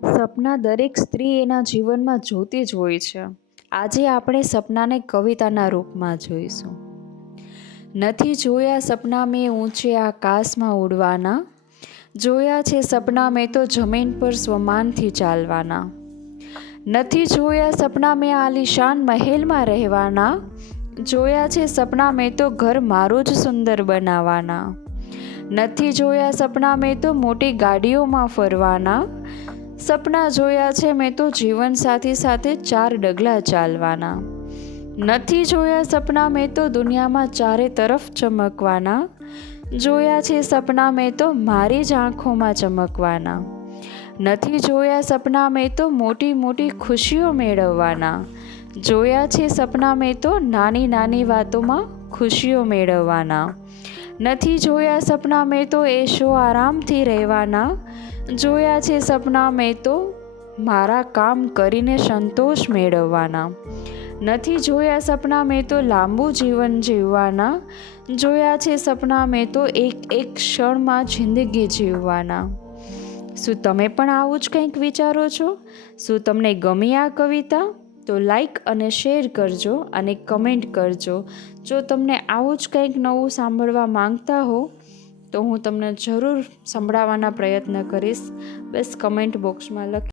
સપના દરેક સ્ત્રી એના જીવનમાં જોતી જ હોય છે. આજે આપણે સપનાને કવિતાના રૂપમાં જોઈશું. નથી જોયા સપના મેં ઊંચે આકાશમાં ઉડવાના, જોયા છે સપના મેં તો જમીન પર સ્વમાનથી ચાલવાના. નથી જોયા સપના મેં આલીશાન મહેલમાં રહેવાના, જોયા છે સપના મેં તો ઘર મારું જ સુંદર બનાવવાના. નથી જોયા સપના મેં તો મોટી ગાડીઓમાં ફરવાના, સપના જોયા છે મેં તો જીવન સાથી સાથે 4 ડગલા ચાલવાના. નથી જોયા સપના મેં તો દુનિયામાં ચારે તરફ ચમકવાના, જોયા છે સપના મેં તો મારી જ આંખોમાં ચમકવાના. નથી જોયા સપના મેં તો મોટી મોટી ખુશીઓ મેળવવાના, જોયા છે સપના મેં તો નાની નાની વાતોમાં ખુશીઓ મેળવવાના. નથી જોયા સપના મેં તો એશો આરામથી રહેવાના, જોયા છે સપના મેં તો મારા કામ કરીને સંતોષ મેળવવાના. નથી જોયા સપના મેં તો લાંબુ જીવન જીવવાના, જોયા છે સપના મેં તો એક એક ક્ષણમાં જિંદગી જીવવાના. શું તમે પણ આવું જ કંઈક વિચારો છો? શું તમને ગમી આ કવિતા? તો લાઈક અને શેર કરજો અને કમેન્ટ કરજો. જો તમને આવું જ કંઈક નવું સાંભળવા માંગતા હો તો હું તમને જરૂર સંભળાવવાના પ્રયત્ન કરીશ. બસ કમેન્ટ બોક્સમાં લખી